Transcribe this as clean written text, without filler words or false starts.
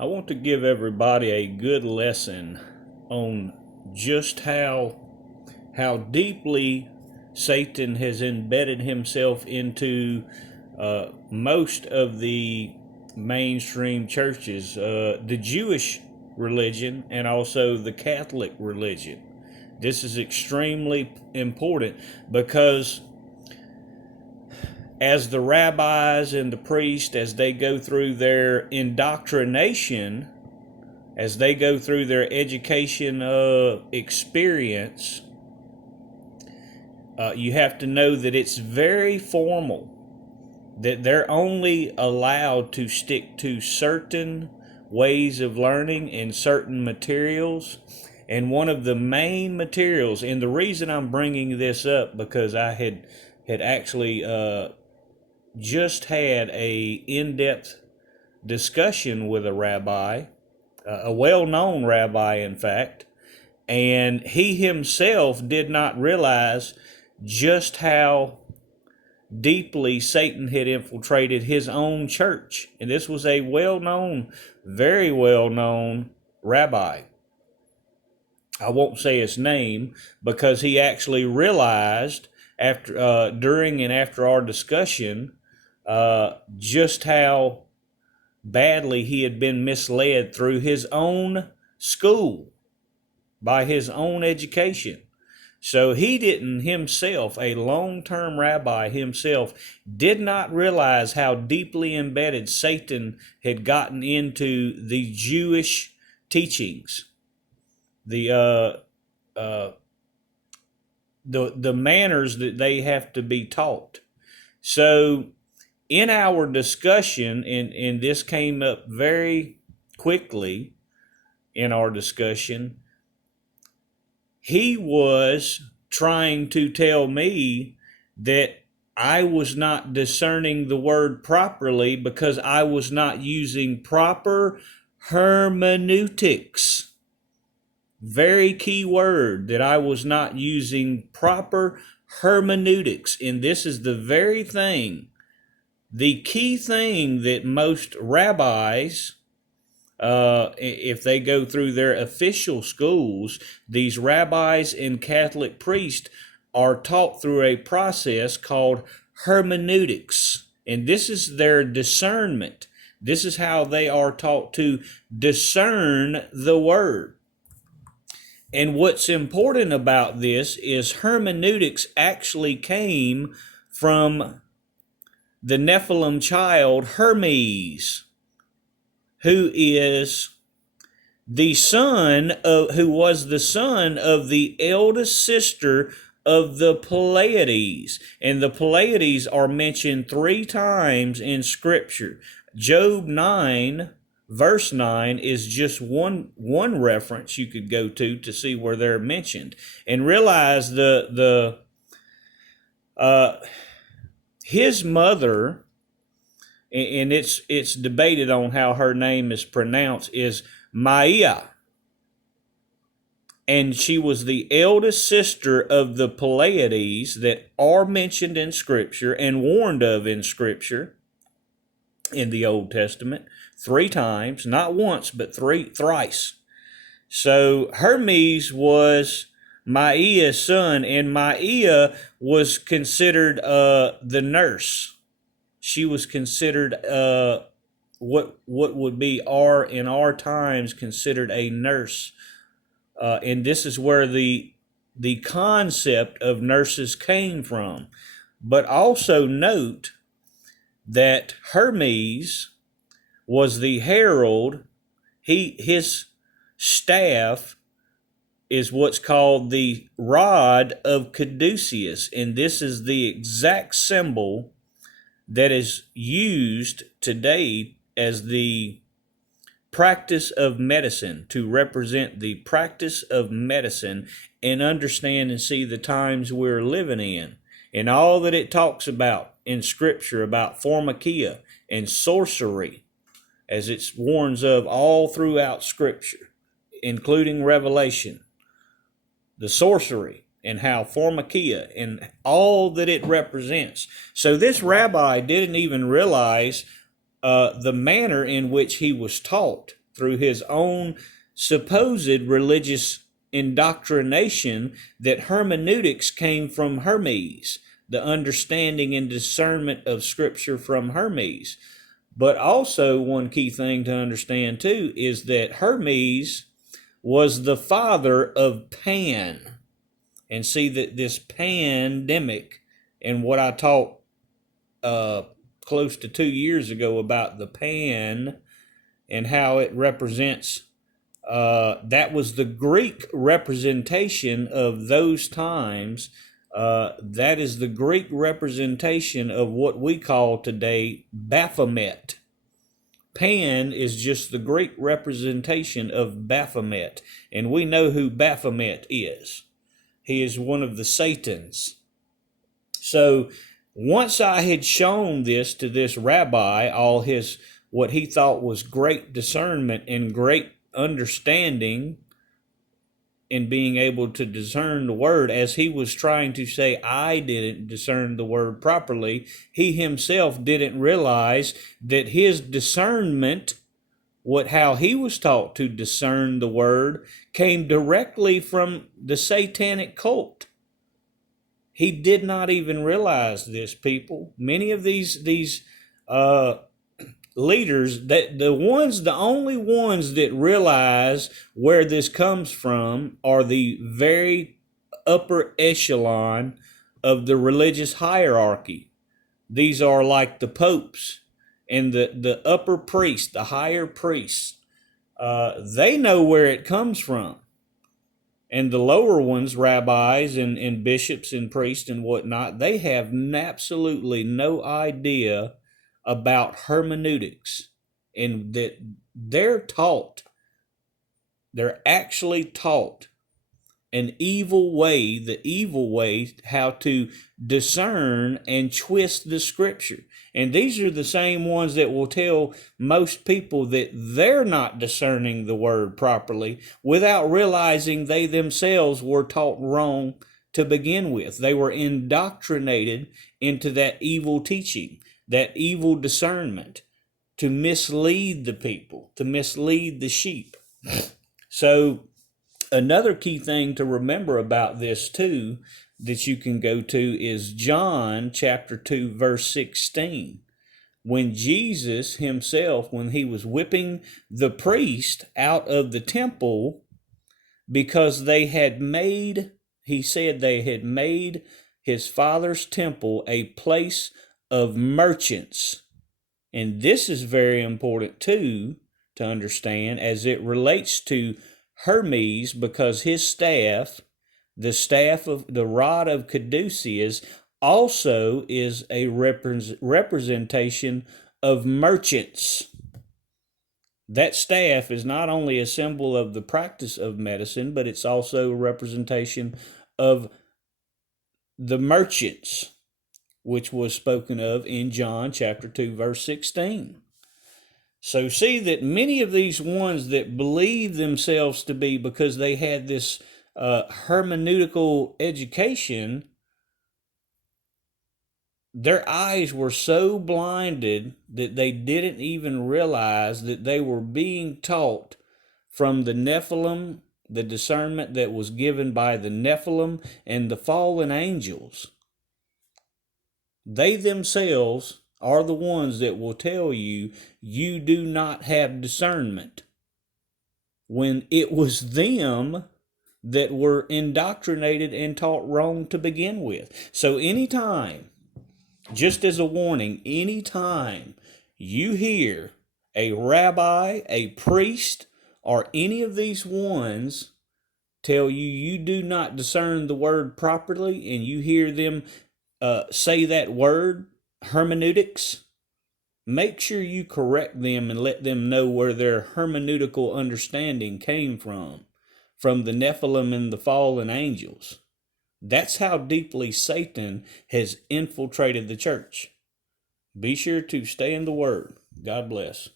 I want to give everybody a good lesson on just how deeply Satan has embedded himself into most of the mainstream churches, the Jewish religion and also the Catholic religion. This is extremely important because as the rabbis and the priests, as they go through their indoctrination, as they go through their education experience, you have to know that it's very formal, that they're only allowed to stick to certain ways of learning and certain materials. And one of the main materials, and the reason I'm bringing this up, because I had actually just had a in-depth discussion with a rabbi, a well-known rabbi, in fact, and he himself did not realize just how deeply Satan had infiltrated his own church. And this was a well-known, very well-known rabbi. I won't say his name because he actually realized during and after our discussion just how badly he had been misled through his own school, by his own education. So he didn't himself, a long-term rabbi himself, did not realize how deeply embedded Satan had gotten into the Jewish teachings, the manners that they have to be taught. So in our discussion, and this came up very quickly in our discussion, he was trying to tell me that I was not discerning the word properly because I was not using proper hermeneutics. Very key word, that I was not using proper hermeneutics. And this is the very thing, the key thing that most rabbis, if they go through their official schools, these rabbis and Catholic priests are taught through a process called hermeneutics. And this is their discernment. This is how they are taught to discern the word. And what's important about this is hermeneutics actually came from the Nephilim child Hermes, who is the son of, who was the son of the eldest sister of the Pleiades. And the Pleiades are mentioned 3 times in Scripture. Job 9, verse 9 is just one reference you could go to see where they're mentioned. And realize his mother, and it's debated on how her name is pronounced, is Maia. And she was the eldest sister of the Pleiades that are mentioned in Scripture and warned of in Scripture in the Old Testament 3 times, not once, but thrice. So Hermes was Maia's son, and Maia was considered the nurse. She was considered what would be in our times considered a nurse, and this is where the concept of nurses came from. But also note that Hermes was the herald. His staff is what's called the rod of caduceus, and this is the exact symbol that is used today as the practice of medicine, to represent the practice of medicine and understand and see the times we're living in, and all that it talks about in Scripture about pharmakia and sorcery, as it warns of all throughout Scripture, including Revelation, the sorcery and how pharmakia and all that it represents. So this rabbi didn't even realize the manner in which he was taught through his own supposed religious indoctrination that hermeneutics came from Hermes, the understanding and discernment of Scripture from Hermes. But also, one key thing to understand too is that Hermes was the father of Pan. And see that this pandemic, and what I taught close to 2 years ago about the pan and how it represents, that was the Greek representation of those times. That is the Greek representation of what we call today Baphomet. Pan is just the Greek representation of Baphomet, and we know who Baphomet is. He is one of the Satans. So once I had shown this to this rabbi, all his, what he thought was great discernment and great understanding in being able to discern the word, as he was trying to say, I didn't discern the word properly, he himself didn't realize that his discernment, how he was taught to discern the word, came directly from the satanic cult. He did not even realize this, people. Many of these leaders, that the only ones that realize where this comes from are the very upper echelon of the religious hierarchy. These are like the popes and the upper priests, the higher priests. They know where it comes from. And the lower ones, rabbis and bishops and priests and whatnot, they have absolutely no idea about hermeneutics, and that they're actually taught an evil way, the evil way, how to discern and twist the Scripture. And these are the same ones that will tell most people that they're not discerning the word properly without realizing they themselves were taught wrong to begin with. They were indoctrinated into that evil teaching, that evil discernment, to mislead the people, to mislead the sheep. So another key thing to remember about this too, that you can go to, is John chapter 2 verse 16. When Jesus himself, when he was whipping the priest out of the temple because they had made, he said they had made his father's temple a place of merchants. And this is very important too to understand as it relates to Hermes, because his staff, the staff of the rod of Caduceus, also is a representation of merchants. That staff is not only a symbol of the practice of medicine, but it's also a representation of the merchants, which was spoken of in John chapter 2, verse 16. So see that many of these ones that believe themselves to be, because they had this hermeneutical education, their eyes were so blinded that they didn't even realize that they were being taught from the Nephilim, the discernment that was given by the Nephilim and the fallen angels. They themselves are the ones that will tell you you do not have discernment, when it was them that were indoctrinated and taught wrong to begin with. So anytime, just as a warning, anytime you hear a rabbi, a priest, or any of these ones tell you you do not discern the word properly, and you hear them say that word, hermeneutics, make sure you correct them and let them know where their hermeneutical understanding came from the Nephilim and the fallen angels. That's how deeply Satan has infiltrated the church. Be sure to stay in the Word. God bless.